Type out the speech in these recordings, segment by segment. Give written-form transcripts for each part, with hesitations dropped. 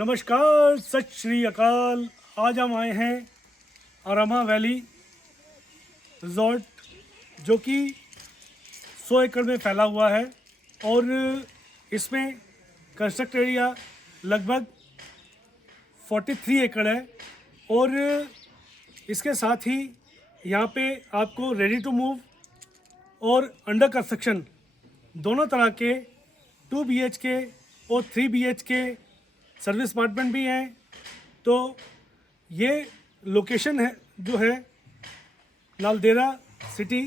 नमस्कार, सत श्री अकाल। आज हम आए हैं आरामा वैली रिजॉर्ट, जो कि 100 एकड़ में फैला हुआ है और इसमें कंस्ट्रक्ट एरिया लगभग 43 एकड़ है। और इसके साथ ही यहाँ पे आपको रेडी टू मूव और अंडर कंस्ट्रक्शन दोनों तरह के 2 BHK और 3 BHK सर्विस अपार्टमेंट भी हैं। तो ये लोकेशन है जो है नालदेहरा सिटी,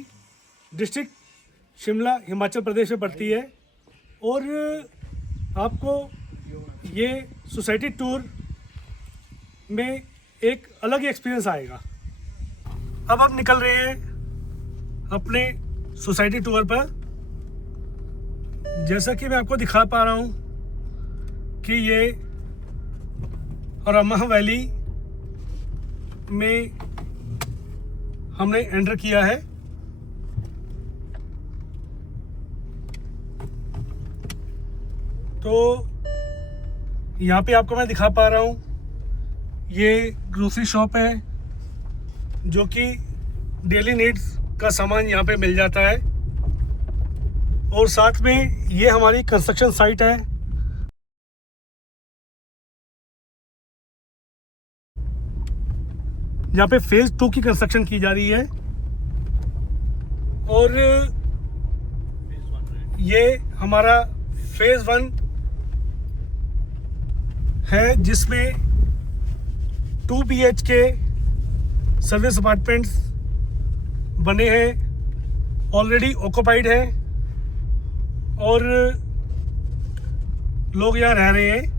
डिस्ट्रिक्ट शिमला, हिमाचल प्रदेश में पड़ती है। और आपको ये सोसाइटी टूर में एक अलग ही एक्सपीरियंस आएगा। अब हम निकल रहे हैं अपने सोसाइटी टूर पर। जैसा कि मैं आपको दिखा पा रहा हूँ कि ये आरामा वैली में हमने एंटर किया है। तो यहाँ पे आपको मैं दिखा पा रहा हूँ, ये ग्रोसरी शॉप है जो कि डेली नीड्स का सामान यहाँ पे मिल जाता है। और साथ में ये हमारी कंस्ट्रक्शन साइट है। यहाँ पे फेज़ 2 की कंस्ट्रक्शन की जा रही है। और ये हमारा फेज़ 1 है, जिसमें 2 BHK सर्विस अपार्टमेंट्स बने हैं, ऑलरेडी ऑक्युपाइड है और लोग यहाँ रह रहे हैं।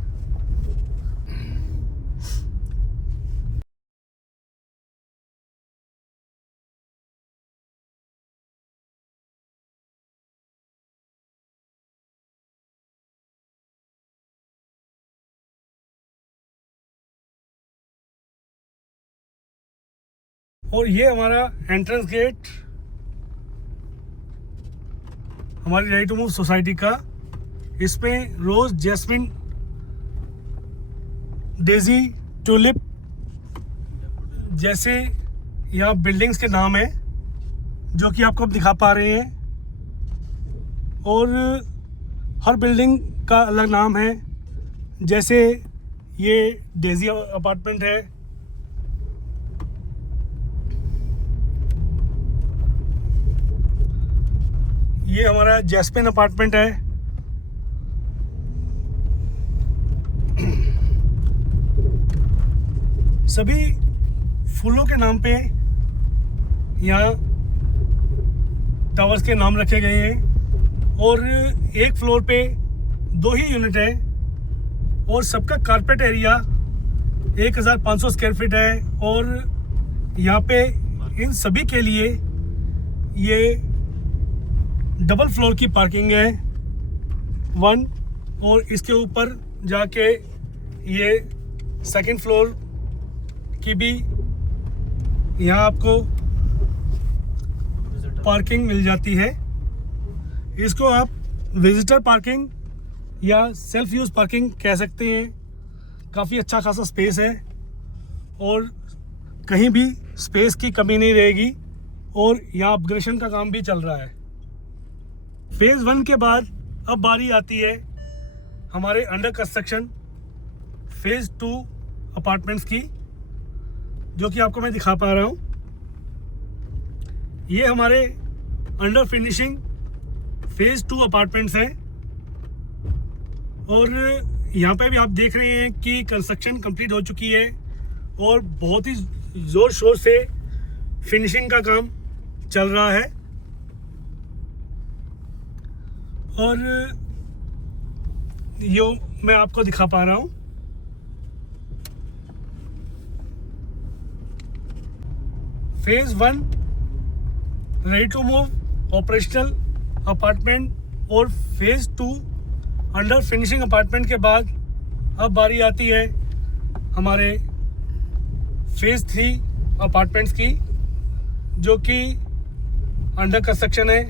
और ये हमारा एंट्रेंस गेट हमारी रेडी टू मूव सोसाइटी का। इसमें रोज, जैस्मिन, डेजी, ट्यूलिप जैसे यहाँ बिल्डिंग्स के नाम हैं, जो कि आपको अब दिखा पा रहे हैं। और हर बिल्डिंग का अलग नाम है। जैसे ये डेजी अपार्टमेंट है, ये हमारा जैस्मिन अपार्टमेंट है, सभी फूलों के नाम पे यहाँ टावर्स के नाम रखे गए हैं। और एक फ्लोर पे 2 ही यूनिट है और सबका कारपेट एरिया 1500 स्क्वायर फीट है। और यहाँ पे इन सभी के लिए ये डबल फ्लोर की पार्किंग है 1, और इसके ऊपर जाके ये सेकंड फ्लोर की भी यहाँ आपको पार्किंग मिल जाती है। इसको आप विजिटर पार्किंग या सेल्फ यूज़ पार्किंग कह सकते हैं। काफ़ी अच्छा खासा स्पेस है और कहीं भी स्पेस की कमी नहीं रहेगी। और यहाँ अपग्रेडेशन का काम भी चल रहा है। फेज़ 1 के बाद अब बारी आती है हमारे अंडर कंस्ट्रक्शन फेज़ 2 अपार्टमेंट्स की, जो कि आपको मैं दिखा पा रहा हूँ। ये हमारे अंडर फिनिशिंग फेज़ 2 अपार्टमेंट्स हैं। और यहाँ पे भी आप देख रहे हैं कि कंस्ट्रक्शन कंप्लीट हो चुकी है और बहुत ही ज़ोर शोर से फिनिशिंग का काम चल रहा है। और ये मैं आपको दिखा पा रहा हूँ, phase 1 ready to move operational apartment और फेज़ 2 अंडर फिनिशिंग अपार्टमेंट के बाद अब बारी आती है हमारे फेज़ 3 अपार्टमेंट्स की, जो कि अंडर कंस्ट्रक्शन है।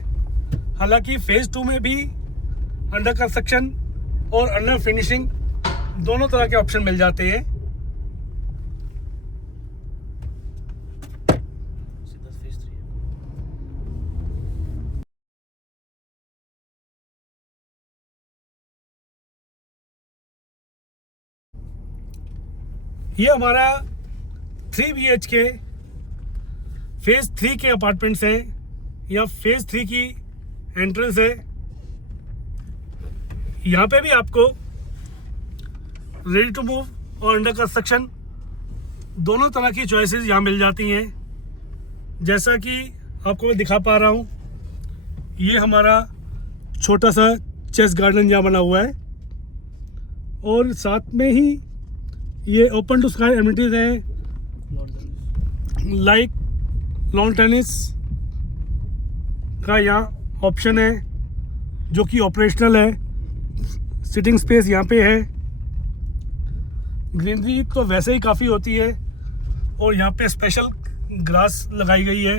हालांकि फेज़ 2 में भी अंडर कंस्ट्रक्शन और अंडर फिनिशिंग दोनों तरह के ऑप्शन मिल जाते हैं। ये हमारा 3 BHK फेज़ 3 के अपार्टमेंट्स हैं या फेज़ 3 की एंट्रेंस है। यहाँ पे भी आपको रेडी टू मूव और अंडर कंस्ट्रक्शन दोनों तरह की चॉइसेस यहाँ मिल जाती हैं। जैसा कि आपको मैं दिखा पा रहा हूँ, ये हमारा छोटा सा चेस गार्डन यहाँ बना हुआ है और साथ में ही ये ओपन टू स्काई एमिनिटीज़ हैं, लाइक लॉन टेनिस का यहाँ ऑप्शन है जो कि ऑपरेशनल है। सिटिंग स्पेस यहाँ पे है। ग्रीनरी तो वैसे ही काफ़ी होती है और यहाँ पे स्पेशल ग्रास लगाई गई है।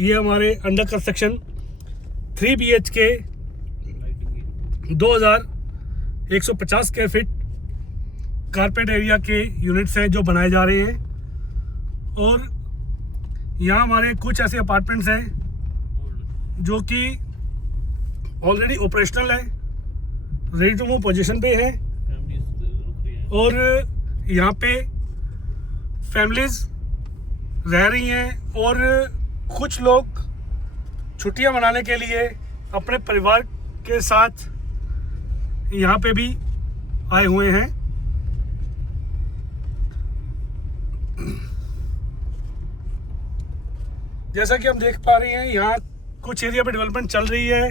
ये हमारे under construction 3 BHK 2150 square feet carpet area के यूनिट्स हैं जो बनाए जा रहे हैं। और यहाँ हमारे कुछ ऐसे अपार्टमेंट्स हैं जो कि ऑलरेडी ऑपरेशनल है, रेडी टू मूव पोजीशन पे है और यहाँ पे फैमिलीज़ रह रही हैं और कुछ लोग छुट्टियाँ मनाने के लिए अपने परिवार के साथ यहाँ पे भी आए हुए हैं। जैसा कि हम देख पा रहे हैं, यहाँ कुछ एरिया पे डेवलपमेंट चल रही है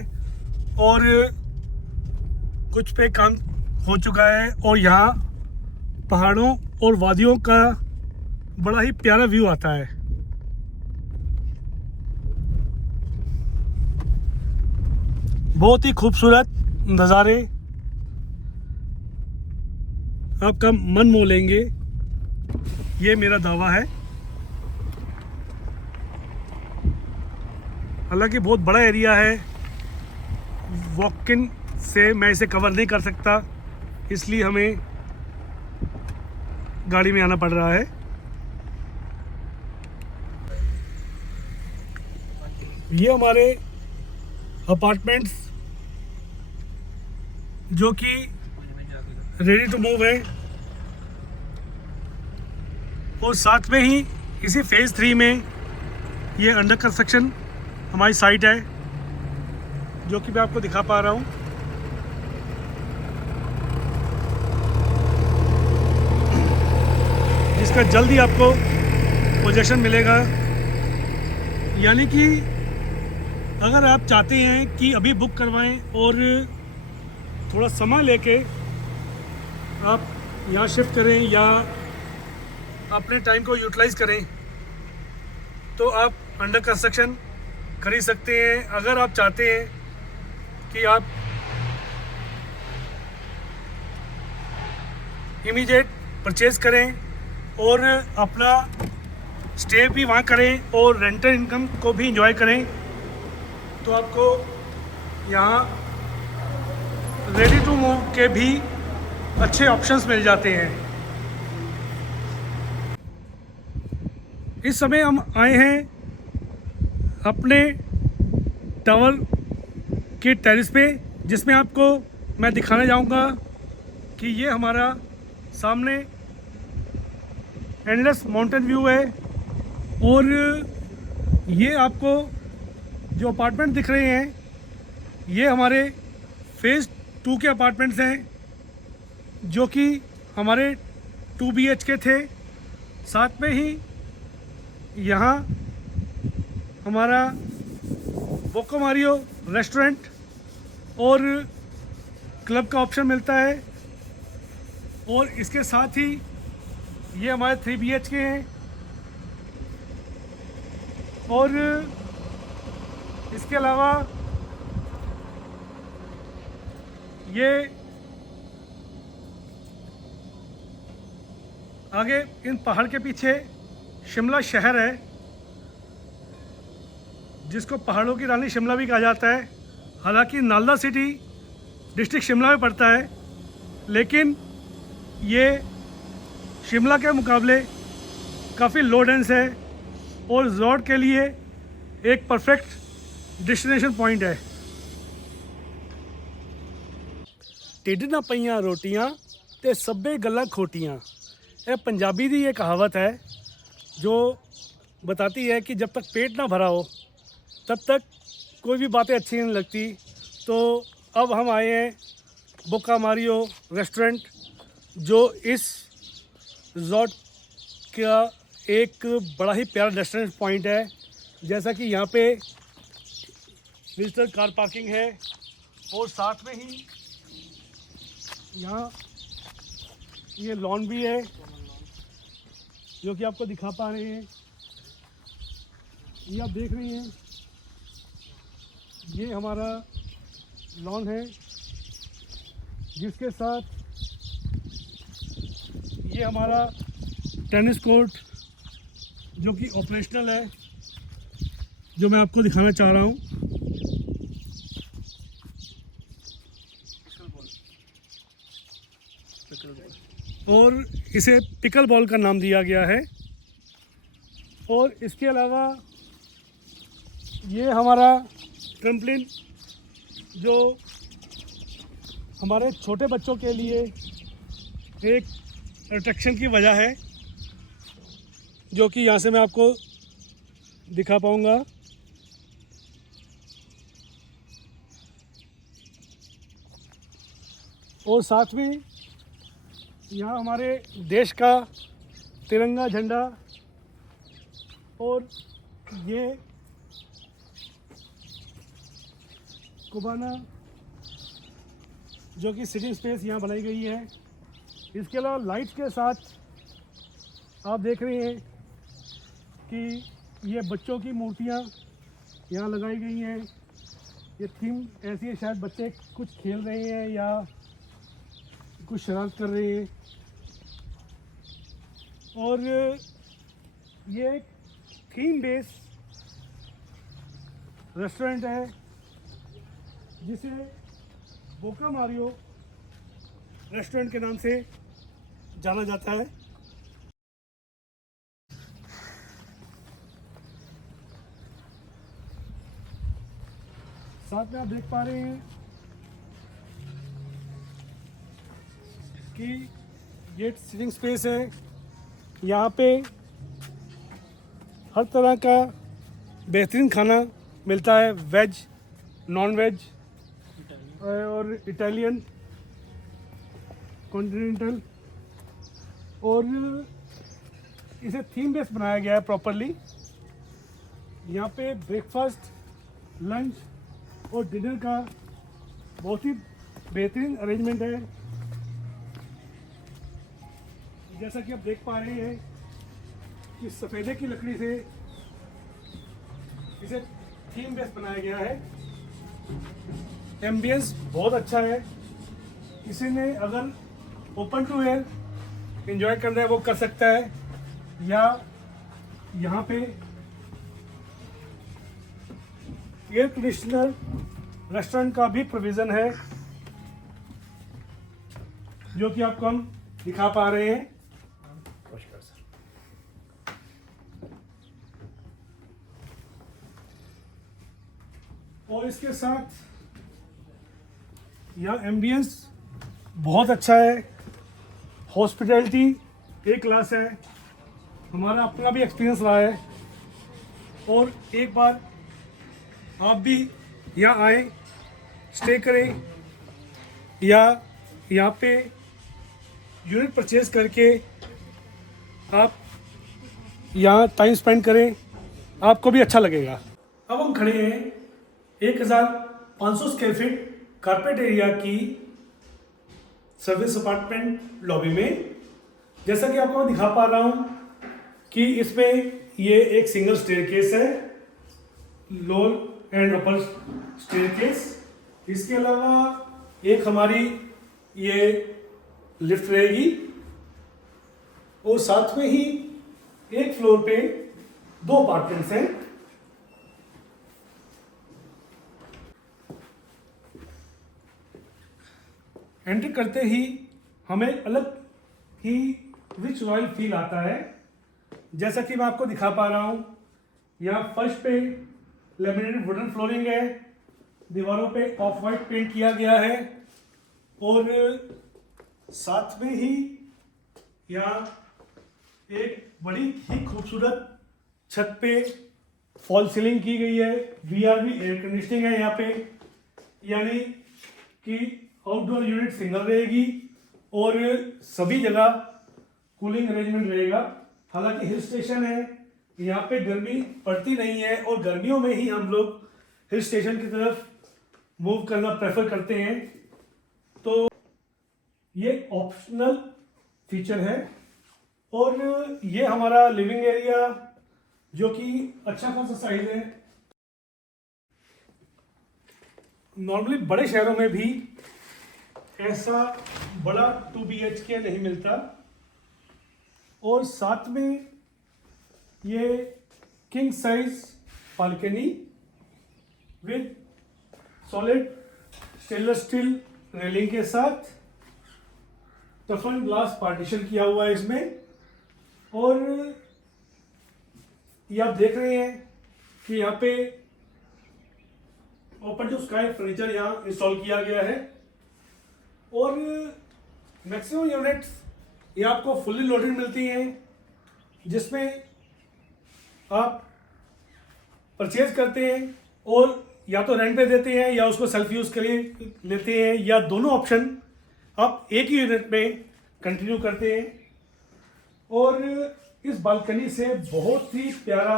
और कुछ पे काम हो चुका है और यहाँ पहाड़ों और वादियों का बड़ा ही प्यारा व्यू आता है। बहुत ही खूबसूरत नज़ारे आपका मन मोह लेंगे, ये मेरा दावा है। हालांकि बहुत बड़ा एरिया है, वॉक इन से मैं इसे कवर नहीं कर सकता, इसलिए हमें गाड़ी में आना पड़ रहा है। ये हमारे अपार्टमेंट्स जो कि रेडी टू मूव है और साथ में ही इसी फेज़ 3 में ये अंडर कंस्ट्रक्शन हमारी साइट है जो कि मैं आपको दिखा पा रहा हूँ। जिसका जल्दी आपको पोजीशन मिलेगा। यानी कि अगर आप चाहते हैं कि अभी बुक करवाएं और थोड़ा समय लेके आप यहाँ शिफ्ट करें या अपने टाइम को यूटिलाइज़ करें, तो आप अंडर कंस्ट्रक्शन खरीद सकते हैं। अगर आप चाहते हैं कि आप इमीडिएट परचेज करें और अपना स्टे भी वहाँ करें और रेंटल इनकम को भी इंजॉय करें, तो आपको यहाँ रेडी टू मूव के भी अच्छे ऑप्शंस मिल जाते हैं। इस समय हम आए हैं अपने टावर के टेरेस पे, जिसमें आपको मैं दिखाना चाहूँगा कि ये हमारा सामने एंडलेस माउंटेन व्यू है और ये आपको जो अपार्टमेंट दिख रहे हैं ये हमारे फेज़ 2 के अपार्टमेंट्स हैं जो कि हमारे 2 BHK थे। साथ में ही यहाँ हमारा बोको मारियो रेस्टोरेंट और क्लब का ऑप्शन मिलता है और इसके साथ ही ये हमारे 3 BHK हैं और इसके अलावा ये आगे इन पहाड़ के पीछे शिमला शहर है जिसको पहाड़ों की रानी शिमला भी कहा जाता है। हालांकि नालंदा सिटी डिस्ट्रिक्ट शिमला में पड़ता है, लेकिन ये शिमला के मुकाबले काफ़ी लो डेंस है और रिजॉर्ट के लिए एक परफेक्ट डेस्टिनेशन पॉइंट है। ਢਿੱਡ ਨਾ ਪਈਆਂ ਰੋਟੀਆਂ ਤੇ ਸਭੇ ਗੱਲਾਂ ਖੋਟੀਆਂ, ये पंजाबी की ये कहावत है जो बताती है कि जब तक पेट ना भरा हो तब तक कोई भी बातें अच्छी नहीं लगती। तो अब हम आए हैं बोका मारियो रेस्टोरेंट, जो इस रिजॉर्ट का एक बड़ा ही प्यारा डेस्टिनेशन पॉइंट है। जैसा कि यहाँ पे विजिटर कार पार्किंग है और साथ में ही यहाँ ये लॉन भी है जो कि आपको दिखा पा रहे हैं। ये आप देख रही हैं, ये हमारा लॉन है जिसके साथ ये हमारा टेनिस कोर्ट जो कि ऑपरेशनल है, जो मैं आपको दिखाना चाह रहा हूँ। और इसे पिकल बॉल का नाम दिया गया है। और इसके अलावा ये हमारा ट्रम्पलिन जो हमारे छोटे बच्चों के लिए एक अट्रैक्शन की वजह है, जो कि यहाँ से मैं आपको दिखा पाऊँगा। और साथ में यहाँ हमारे देश का तिरंगा झंडा और ये कुबाना जो कि सिटिंग स्पेस यहाँ बनाई गई है। इसके अलावा लाइट्स के साथ आप देख रहे हैं कि ये बच्चों की मूर्तियाँ यहाँ लगाई गई हैं। ये थीम ऐसी है, शायद बच्चे कुछ खेल रहे हैं या कुछ शरारत कर रहे हैं। और ये एक थीम बेस रेस्टोरेंट है जिसे बोका मारियो रेस्टोरेंट के नाम से जाना जाता है। साथ में आप देख पा रहे हैं कि ये सिटिंग स्पेस है। यहाँ पे हर तरह का बेहतरीन खाना मिलता है, वेज, नॉन वेज और इटालियन, कॉन्टिनेंटल। और इसे थीम बेस बनाया गया है प्रॉपरली। यहाँ पे ब्रेकफास्ट, लंच और डिनर का बहुत ही बेहतरीन अरेंजमेंट है। जैसा कि आप देख पा रहे हैं कि सफ़ेदे की लकड़ी से इसे थीम बेस बनाया गया है। एम्बियंस बहुत अच्छा है। किसी ने अगर ओपन टू एयर एंजॉय करना है वो कर सकता है, या यहाँ पे एयर कंडीशनर रेस्टोरेंट का भी प्रोविज़न है, जो कि आपको हम दिखा पा रहे हैं। नमस्कार सर। और इसके साथ यह एम्बियंस बहुत अच्छा है, हॉस्पिटैलिटी एक क्लास है। हमारा अपना भी एक्सपीरियंस रहा है। और एक बार आप भी यहाँ आए, स्टे करें या यहाँ पे यूनिट परचेज करके आप यहाँ टाइम स्पेंड करें, आपको भी अच्छा लगेगा। अब हम खड़े हैं 1500 स्क्वायर फीट कारपेट एरिया की सर्विस अपार्टमेंट लॉबी में। जैसा कि आपको मैं दिखा पा रहा हूँ कि इसमें ये एक सिंगल स्टेयरकेस है, लोअर एंड अपर स्टेयरकेस। इसके अलावा एक हमारी ये लिफ्ट रहेगी और साथ में ही एक फ्लोर पे 2 अपार्टमेंट्स हैं। एंटर करते ही हमें अलग ही रिच रॉयल फील आता है। जैसा कि मैं आपको दिखा पा रहा हूँ, यहाँ फर्श पे लेमिनेटेड वुडन फ्लोरिंग है, दीवारों पे ऑफ वाइट पेंट किया गया है और साथ में ही यहाँ एक बड़ी ही खूबसूरत छत पे फॉल सीलिंग की गई है। VRV एयर कंडीशनिंग है यहाँ पे, यानी कि आउटडोर यूनिट सिंगल रहेगी और सभी जगह कूलिंग अरेंजमेंट रहेगा। हालांकि हिल स्टेशन है, यहाँ पे गर्मी पड़ती नहीं है और गर्मियों में ही हम लोग हिल स्टेशन की तरफ मूव करना प्रेफर करते हैं, तो ये ऑप्शनल फीचर है। और ये हमारा लिविंग एरिया जो कि अच्छा खासा साइज है। नॉर्मली बड़े शहरों में भी ऐसा बड़ा 2 BHK नहीं मिलता। और साथ में ये king size balcony with solid stainless steel railing के साथ टफन ग्लास पार्टीशन किया हुआ है इसमें। और ये आप देख रहे हैं कि यहाँ पे ओपन टू स्काई फर्नीचर यहाँ इंस्टॉल किया गया है और मैक्सिमम यूनिट्स ये आपको फुल्ली लोडेड मिलती हैं, जिसमें आप परचेज करते हैं और या तो रेंट पे देते हैं या उसको सेल्फ यूज़ के लिए लेते हैं, या दोनों ऑप्शन आप एक ही यूनिट में कंटिन्यू करते हैं। और इस बालकनी से बहुत ही प्यारा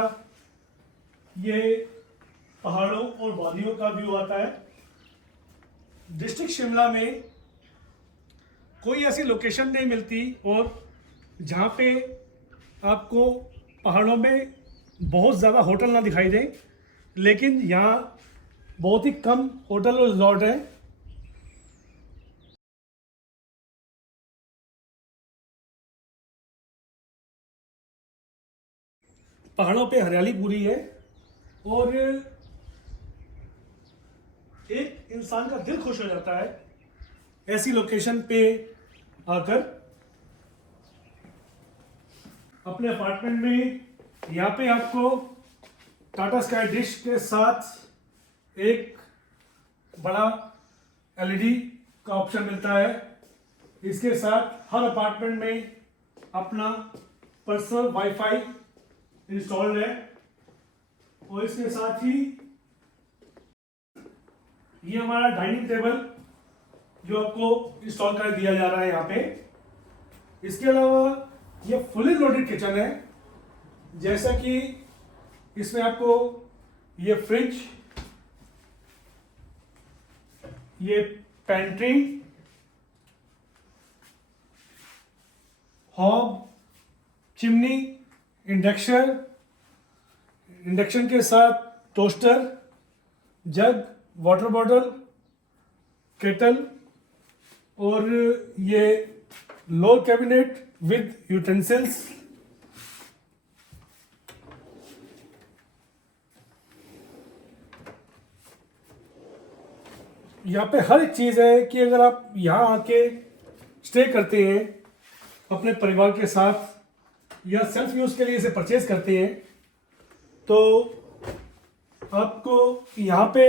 ये पहाड़ों और वादियों का व्यू आता है। डिस्ट्रिक्ट शिमला में कोई ऐसी लोकेशन नहीं मिलती और जहाँ पे आपको पहाड़ों में बहुत ज़्यादा होटल ना दिखाई दे, लेकिन यहाँ बहुत ही कम होटल और रिजॉर्ट है। पहाड़ों पे हरियाली पूरी है और एक इंसान का दिल खुश हो जाता है ऐसी लोकेशन पे आकर। अपने अपार्टमेंट में यहाँ पे आपको टाटा स्काई डिश के साथ एक बड़ा LED का ऑप्शन मिलता है। इसके साथ हर अपार्टमेंट में अपना पर्सनल वाईफाई इंस्टॉल्ड है और इसके साथ ही ये हमारा डाइनिंग टेबल जो आपको इंस्टॉल कर दिया जा रहा है यहाँ पे। इसके अलावा ये फुली लोडेड किचन है, जैसा कि इसमें आपको ये फ्रिज, ये पेंट्री, हॉब, चिमनी, इंडक्शन के साथ टोस्टर, जग, वाटर बॉटल, केटल और ये लोअर कैबिनेट विद यूटेंसिल्स। यहाँ पे हर एक चीज़ है कि अगर आप यहाँ आके स्टे करते हैं अपने परिवार के साथ या सेल्फ यूज़ के लिए इसे परचेज करते हैं, तो आपको यहाँ पे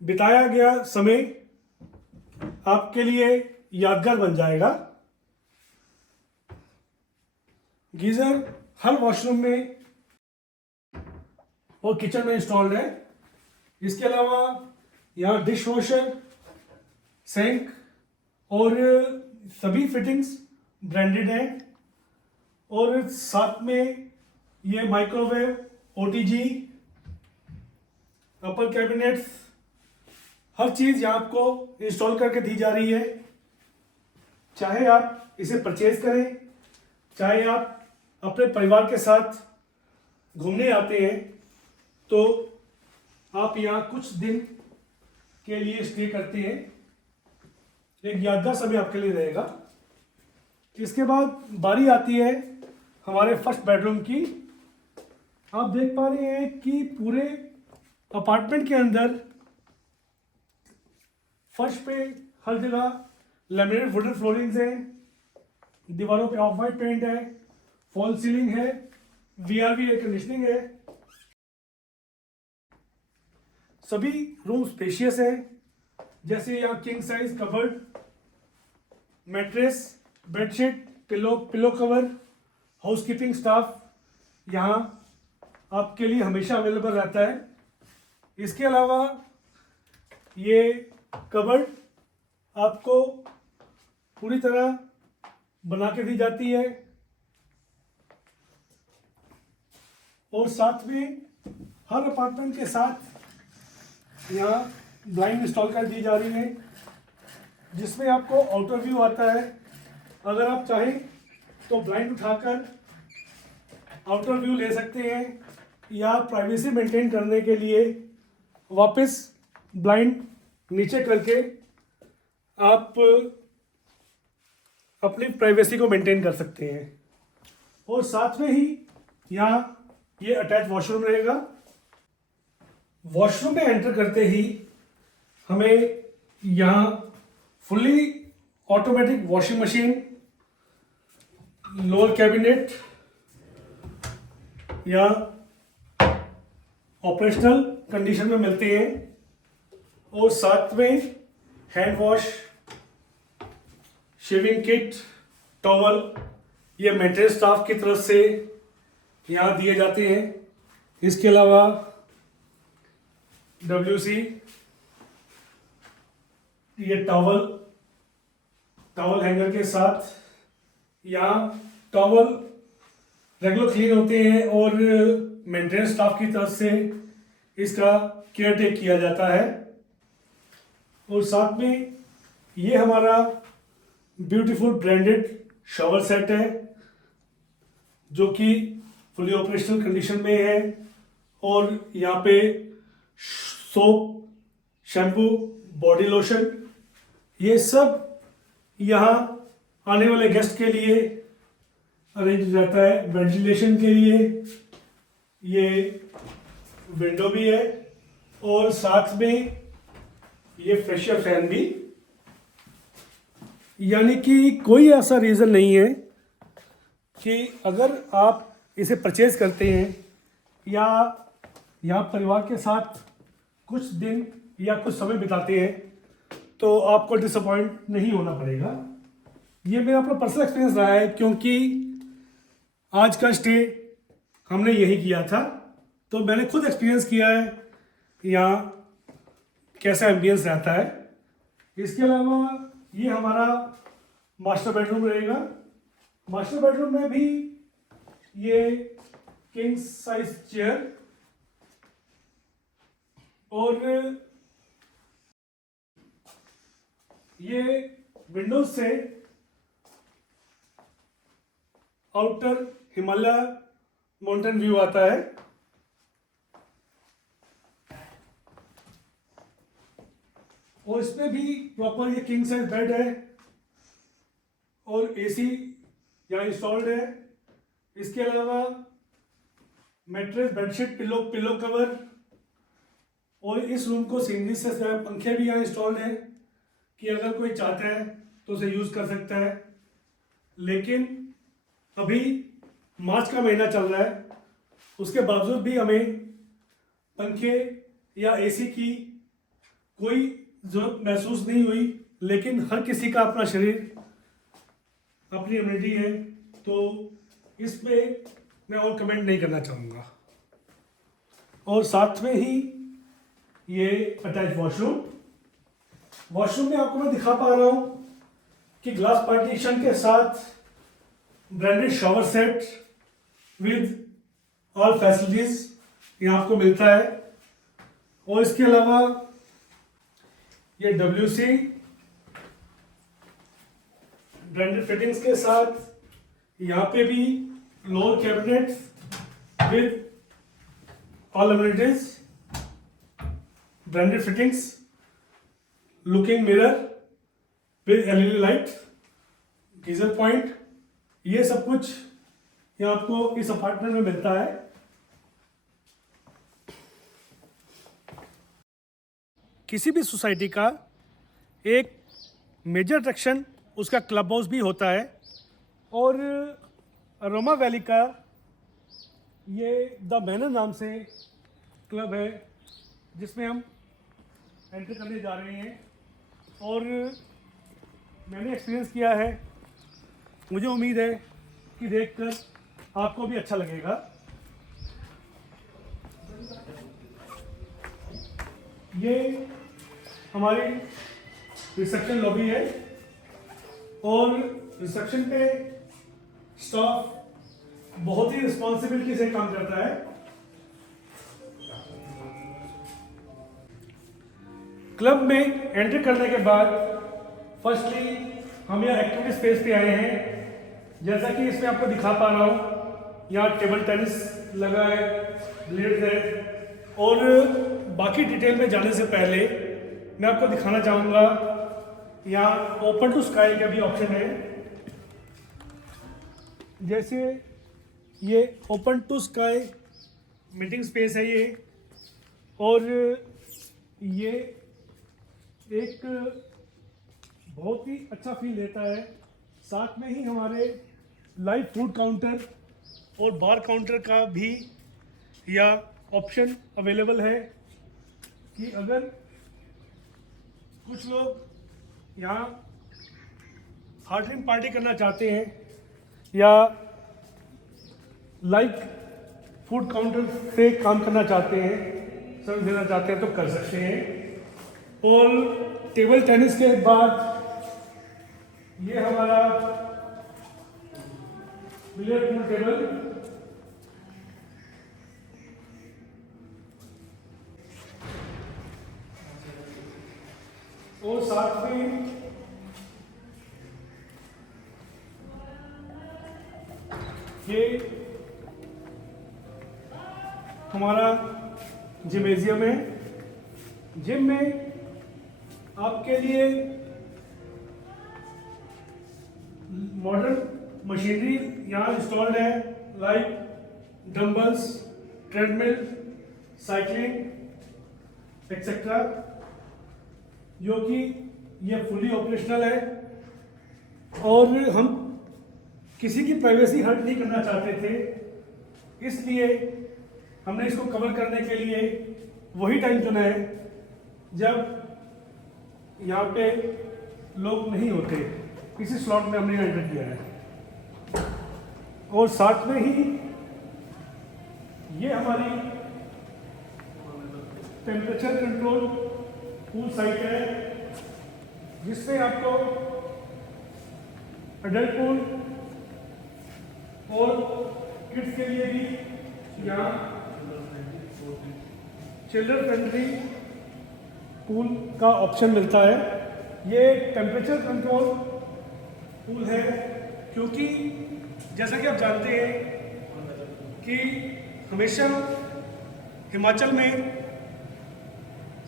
बिताया गया समय आपके लिए यादगार बन जाएगा। गीज़र हर वॉशरूम में और किचन में इंस्टॉल्ड है। इसके अलावा यहाँ डिश वॉशर, सिंक और सभी फिटिंग्स ब्रांडेड हैं और साथ में ये माइक्रोवेव, OTG, अपर कैबिनेट्स, हर चीज़ यहाँ आपको इंस्टॉल करके दी जा रही है। चाहे आप इसे परचेज करें, चाहे आप अपने परिवार के साथ घूमने आते हैं, तो आप यहाँ कुछ दिन के लिए स्टे करते हैं, एक यादगार समय आपके लिए रहेगा। इसके बाद बारी आती है हमारे फर्स्ट बेडरूम की। आप देख पा रहे हैं कि पूरे अपार्टमेंट के अंदर फर्श पे हर जगह लैमिनेटेड वुडन फ्लोरिंग्स हैं दीवारों पे ऑफ वाइट पेंट है, फॉल सीलिंग है, वीआरवी एयर कंडीशनिंग है। सभी रूम स्पेशियस है, जैसे यहाँ king size cupboard, mattress, bedsheet, pillow cover, housekeeping staff यहाँ आपके लिए हमेशा अवेलेबल रहता है। इसके अलावा ये कबर्ड आपको पूरी तरह बना के दी जाती है और साथ में हर अपार्टमेंट के साथ यहाँ ब्लाइंड इंस्टॉल कर दी जा रही है, जिसमें आपको आउटर व्यू आता है। अगर आप चाहें तो ब्लाइंड उठाकर आउटर व्यू ले सकते हैं, या प्राइवेसी मेंटेन करने के लिए वापस ब्लाइंड नीचे करके आप अपनी प्राइवेसी को मेंटेन कर सकते हैं। और साथ में ही यहाँ ये अटैच वॉशरूम रहेगा। वॉशरूम में एंटर करते ही हमें यहाँ fully automatic washing machine, lower cabinet या ऑपरेशनल कंडीशन में मिलते हैं, और साथ में hand wash, shaving kit, towel ये मेंटेनेंस स्टाफ की तरफ से यहाँ दिए जाते हैं। इसके अलावा WC, ये टॉवल हैंगर के साथ यहाँ टॉवल रेगुलर क्लीन होते हैं और मेंटेनेंस स्टाफ की तरफ से इसका केयर टेक किया जाता है। और साथ में ये हमारा ब्यूटीफुल ब्रांडेड शॉवर सेट है, जो कि फुली ऑपरेशनल कंडीशन में है, और यहाँ पे सोप, शैम्पू, बॉडी लोशन ये सब यहाँ आने वाले गेस्ट के लिए अरेंज रहता है। वेंटिलेशन के लिए ये विंडो भी है, और साथ में ये फ्रेशर फैन भी। यानी कि कोई ऐसा रीज़न नहीं है कि अगर आप इसे परचेज करते हैं या यहाँ परिवार के साथ कुछ दिन या कुछ समय बिताते हैं तो आपको डिसअपॉइंट नहीं होना पड़ेगा। ये मेरा अपना पर्सनल एक्सपीरियंस रहा है, क्योंकि आज का स्टे हमने यही किया था, तो मैंने खुद एक्सपीरियंस किया है यहाँ कैसा एम्बियंस रहता है। इसके अलावा ये हमारा मास्टर बेडरूम रहेगा। मास्टर बेडरूम में भी ये किंग साइज चेयर और ये विंडोज से आउटर हिमालय माउंटेन व्यू आता है। और इसमें भी प्रॉपर ये किंग साइज बेड है और एसी यहाँ इंस्टॉल्ड है। इसके अलावा मैट्रेस, बेडशीट, पिलो कवर, और इस रूम को सीनरी से पंखे भी यहाँ इंस्टॉल्ड है कि अगर कोई चाहता है तो उसे यूज़ कर सकता है। लेकिन अभी मार्च का महीना चल रहा है, उसके बावजूद भी हमें पंखे या एसी की कोई ज़रूरत महसूस नहीं हुई। लेकिन हर किसी का अपना शरीर, अपनी इम्यूनिटी है, तो इस पे मैं और कमेंट नहीं करना चाहूँगा। और साथ में ही ये अटैच वॉशरूम में आपको मैं दिखा पा रहा हूँ कि ग्लास पार्टीशन के साथ branded shower set with all facilities यहाँ आपको मिलता है। और इसके अलावा ये WC ब्रांडेड फिटिंग्स के साथ यहाँ पे भी lower cabinet with all amenities, branded fittings, looking mirror with LED light, geyser point, ये सब कुछ यहाँ आपको इस अपार्टमेंट में मिलता है। किसी भी सोसाइटी का एक मेजर अट्रैक्शन उसका क्लब हाउस भी होता है, और अरोमा वैली का ये द मैनर नाम से क्लब है जिसमें हम एंटर करने जा रहे हैं। और मैंने एक्सपीरियंस किया है, मुझे उम्मीद है कि देखकर आपको भी अच्छा लगेगा। ये हमारी रिसेप्शन लॉबी है और रिसेप्शन पे स्टाफ बहुत ही रिस्पॉन्सिबिलिटी से काम करता है। क्लब में एंटर करने के बाद फर्स्टली हम यहाँ एक्टिविटी स्पेस पे आए हैं। जैसा कि इसमें आपको दिखा पा रहा हूँ, यहाँ टेबल टेनिस लगा है, ब्लेड्स है। और बाकी डिटेल में जाने से पहले मैं आपको दिखाना चाहूँगा, यहाँ ओपन टू स्काई का भी ऑप्शन है। जैसे ये open to sky meeting space है ये, और ये एक बहुत ही अच्छा फील देता है। साथ में ही हमारे लाइव फूड काउंटर और बार काउंटर का भी यह ऑप्शन अवेलेबल है कि अगर कुछ लोग यहाँ हार्ड ड्रिंक पार्टी करना चाहते हैं या लाइव फूड काउंटर से काम करना चाहते हैं, सर्विस देना चाहते हैं, तो कर सकते हैं। और टेबल टेनिस के बाद ये हमारा बिलियर्ड पूल टेबल, और साथ में ये हमारा जिमेजियम है। जिम में आपके लिए मॉडर्न मशीनरी यहाँ इंस्टॉल्ड है, like dumbbells, treadmill, cycling etcetera, जो कि ये फुली ऑपरेशनल है। और हम किसी की प्राइवेसी हर्ट नहीं करना चाहते थे, इसलिए हमने इसको कवर करने के लिए वही टाइम चुना है जब यहाँ पे लोग नहीं होते। इसी स्लॉट में हमने एंटर किया है। और साथ में ही ये हमारी टेम्परेचर कंट्रोल पूल साइट है, जिसमें आपको अडल्ट पूल और किड्स के लिए भी यहाँ चिल्ड्रन फ्रेंडली पूल का ऑप्शन मिलता है। ये टेम्परेचर कंट्रोल पूल है क्योंकि जैसा कि आप जानते हैं कि हमेशा हिमाचल में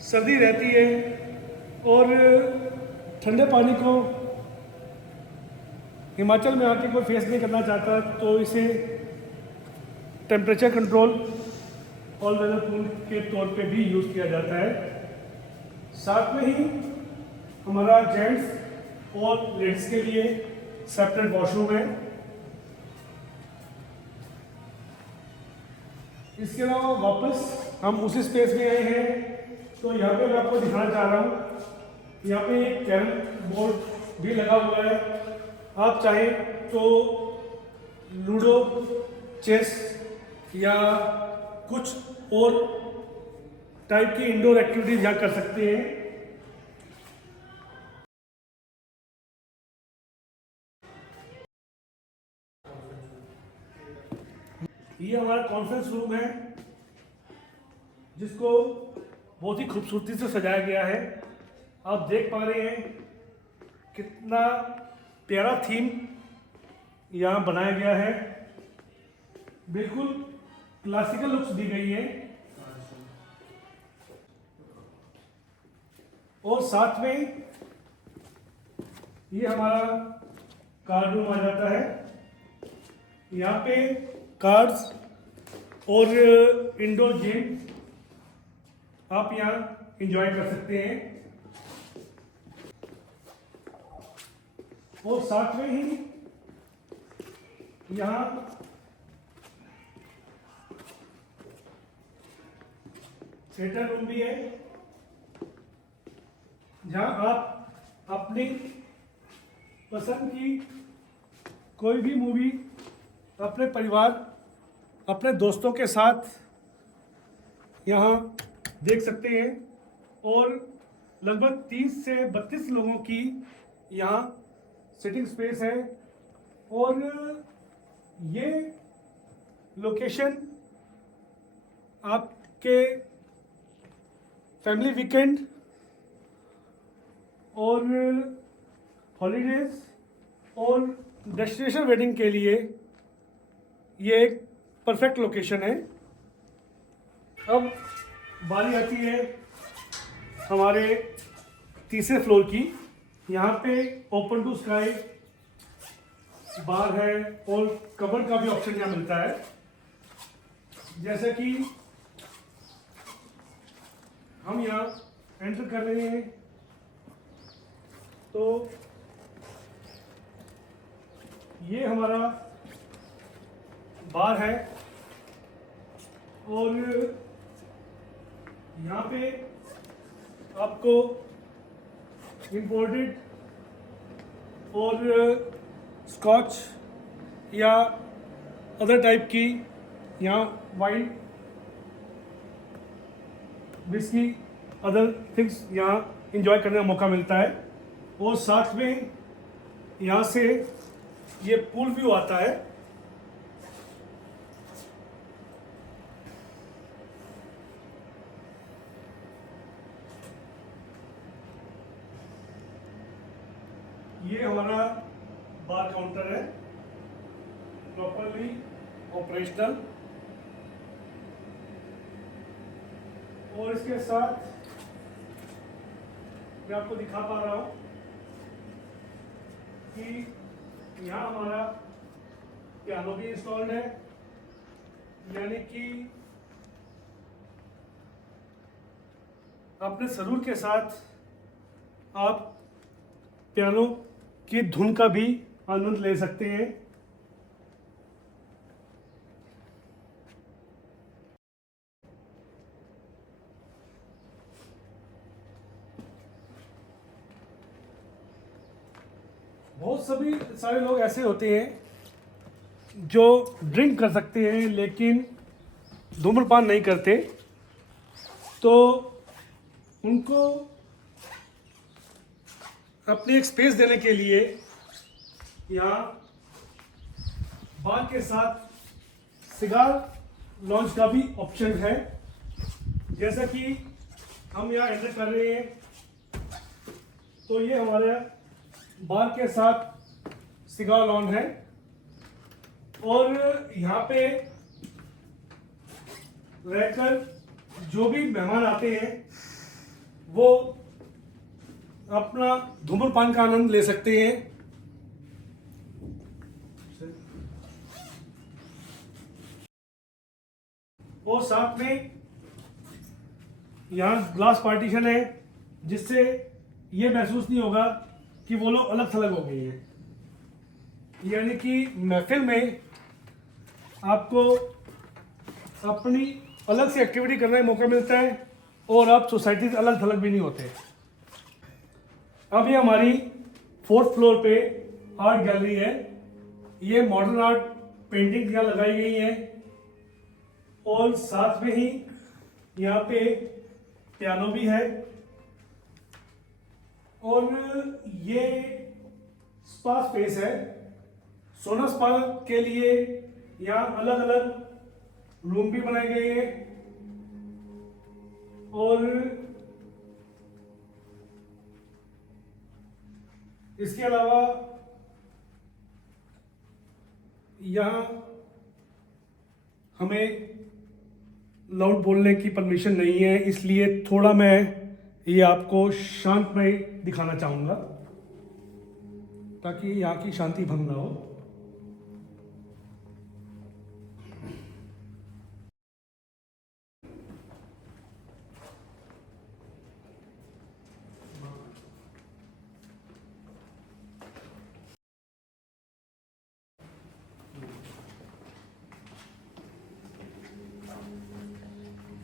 सर्दी रहती है और ठंडे पानी को हिमाचल में आके कोई फेस नहीं करना चाहता, तो इसे temperature control all weather pool के तौर पे भी यूज़ किया जाता है। साथ में ही हमारा जेंट्स और लेडीज़ के लिए सेपरेट वॉशरूम है। इसके अलावा वापस हम उसी स्पेस में आए हैं, तो यहाँ पे मैं आपको दिखाना चाह रहा हूँ, यहाँ पे एक कैरम बोर्ड भी लगा हुआ है। आप चाहें तो लूडो, चेस या कुछ और टाइप की इंडोर एक्टिविटीज यहाँ कर सकते हैं। ये हमारा कॉन्फ्रेंस रूम है, जिसको बहुत ही खूबसूरती से सजाया गया है। आप देख पा रहे हैं कितना प्यारा थीम यहाँ बनाया गया है, बिल्कुल क्लासिकल लुक्स दी गई है। और साथ में ये हमारा कार्ड रूम आ जाता है। यहाँ पे कार्ड्स और इंडोर गेम आप यहाँ एंजॉय कर सकते हैं। और साथ में ही यहाँ थिएटर रूम भी है, जहाँ आप अपनी पसंद की कोई भी मूवी अपने परिवार, अपने दोस्तों के साथ यहाँ देख सकते हैं। और लगभग 30 से 32 लोगों की यहाँ सिटिंग स्पेस है। और ये लोकेशन आपके फैमिली वीकेंड और हॉलीडेज और डेस्टिनेशन वेडिंग के लिए ये एक परफेक्ट लोकेशन है। अब बारी आती है हमारे तीसरे फ्लोर की। यहाँ पे ओपन टू स्काई बार है और कबर्ड का भी ऑप्शन यहाँ मिलता है। जैसे कि हम यहाँ एंटर कर रहे हैं तो ये हमारा बार है और यहाँ पे आपको इंपोर्टेड और स्कॉच या अदर टाइप की यहाँ वाइन, विस्की, अदर थिंग्स यहाँ इंजॉय करने का मौका मिलता है। और साथ में यहाँ से ये पूल व्यू आता है। ये हमारा बार काउंटर है, प्रॉपरली ऑपरेशनल। और इसके साथ मैं आपको दिखा पा रहा हूँ कि यहाँ हमारा पियानो भी इंस्टॉल्ड है, यानी कि अपने सरूर के साथ आप पियानो की धुन का भी आनंद ले सकते हैं। बहुत सारे लोग ऐसे होते हैं जो ड्रिंक कर सकते हैं लेकिन धूम्रपान नहीं करते, तो उनको अपनी एक स्पेस देने के लिए यहाँ बार के साथ सिगार लॉन्च का भी ऑप्शन है। जैसा कि हम यहाँ एंटर कर रहे हैं तो ये हमारे बार के साथ सिगार लॉन्च है। और यहाँ पे रहकर जो भी मेहमान आते हैं वो अपना धूम्रपान का आनंद ले सकते हैं। और साथ में यहाँ ग्लास पार्टीशन है, जिससे ये महसूस नहीं होगा कि वो लोग अलग थलग हो गए हैं। यानी कि महफिल में आपको अपनी अलग से एक्टिविटी करने का मौका मिलता है और आप सोसाइटी से अलग थलग भी नहीं होते। अब ये हमारी 4th फ्लोर पे आर्ट गैलरी है। ये मॉडर्न आर्ट पेंटिंग यहाँ लगाई गई है और साथ में ही यहाँ पे पियानो भी है। और ये स्पा स्पेस है। सोना स्पा के लिए यहाँ अलग अलग रूम भी बनाए गए हैं। और इसके अलावा यहाँ हमें लाउड बोलने की परमिशन नहीं है, इसलिए थोड़ा मैं ये आपको शांतमय दिखाना चाहूँगा ताकि यहाँ की शांति भंग ना हो।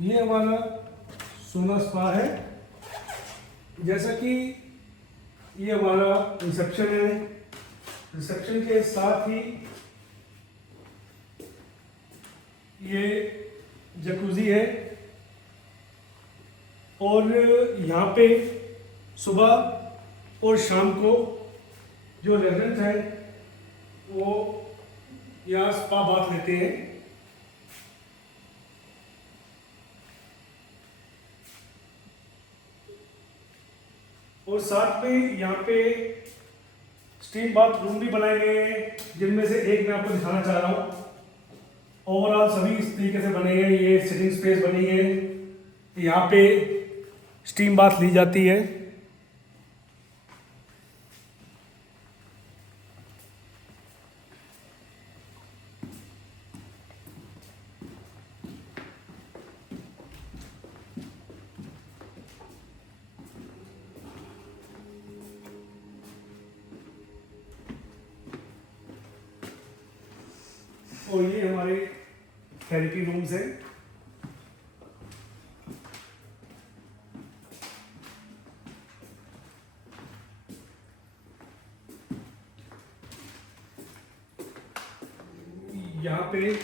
ये हमारा सोना स्पा है। जैसा कि ये हमारा रिसेप्शन है, रिसेप्शन के साथ ही ये जकूजी है और यहाँ पे सुबह और शाम को जो रेजिडेंट है वो यहाँ स्पा बाथ लेते हैं। और साथ में यहाँ पे स्टीम बाथ रूम भी बनाए गए हैं, जिनमें से एक मैं आपको दिखाना चाह रहा हूँ। ओवरऑल सभी इस तरीके से बने हैं। ये सिटिंग स्पेस बनी है, यहाँ पे स्टीम बाथ ली जाती है। और ये हमारे थेरेपी रूम्स हैं। यहाँ पे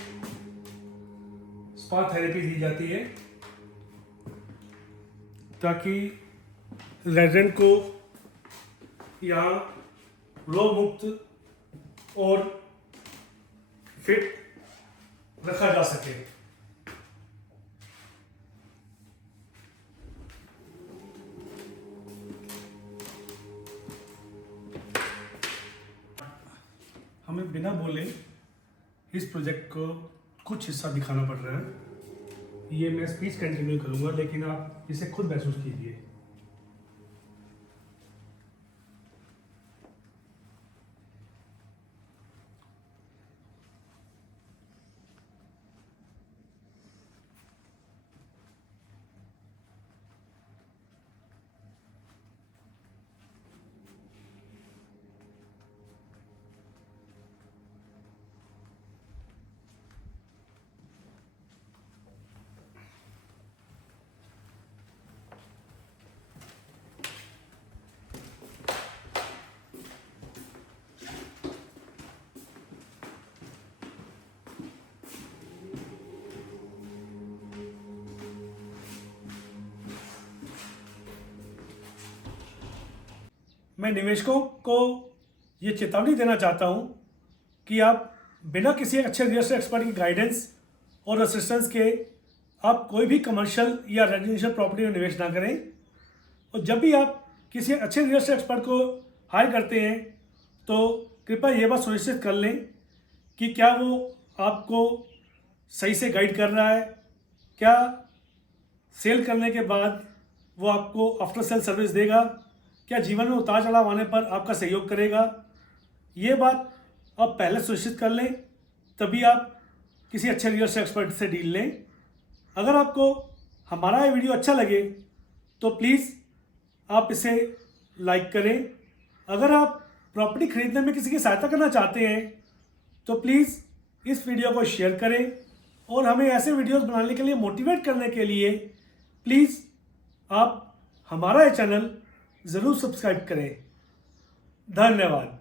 स्पा थेरेपी दी जाती है ताकि रेजिडेंट को यहाँ रोग मुक्त और फिट रखा जा सके। हमें बिना बोले इस प्रोजेक्ट को कुछ हिस्सा दिखाना पड़ रहा है। ये मैं स्पीच कंटिन्यू करूंगा, लेकिन आप इसे खुद महसूस कीजिए। मैं निवेशकों को ये चेतावनी देना चाहता हूँ कि आप बिना किसी अच्छे रियल एस्टेट एक्सपर्ट की गाइडेंस और असिस्टेंस के आप कोई भी कमर्शियल या रेजिडेंशियल प्रॉपर्टी में निवेश ना करें। और जब भी आप किसी अच्छे रियल एस्टेट एक्सपर्ट को हायर करते हैं तो कृपया ये बात सुनिश्चित कर लें कि क्या वो आपको सही से गाइड कर रहा है, क्या सेल करने के बाद वो आपको आफ्टर सेल सर्विस देगा, क्या जीवन में उतार चढ़ाव आने पर आपका सहयोग करेगा। ये बात आप पहले सुनिश्चित कर लें, तभी आप किसी अच्छे रियल एस्टेट एक्सपर्ट से डील लें। अगर आपको हमारा ये वीडियो अच्छा लगे तो प्लीज़ आप इसे लाइक करें। अगर आप प्रॉपर्टी खरीदने में किसी की सहायता करना चाहते हैं तो प्लीज़ इस वीडियो को शेयर करें, और हमें ऐसे वीडियोस बनाने के लिए मोटिवेट करने के लिए प्लीज़ आप हमारा ये चैनल ज़रूर सब्सक्राइब करें। धन्यवाद।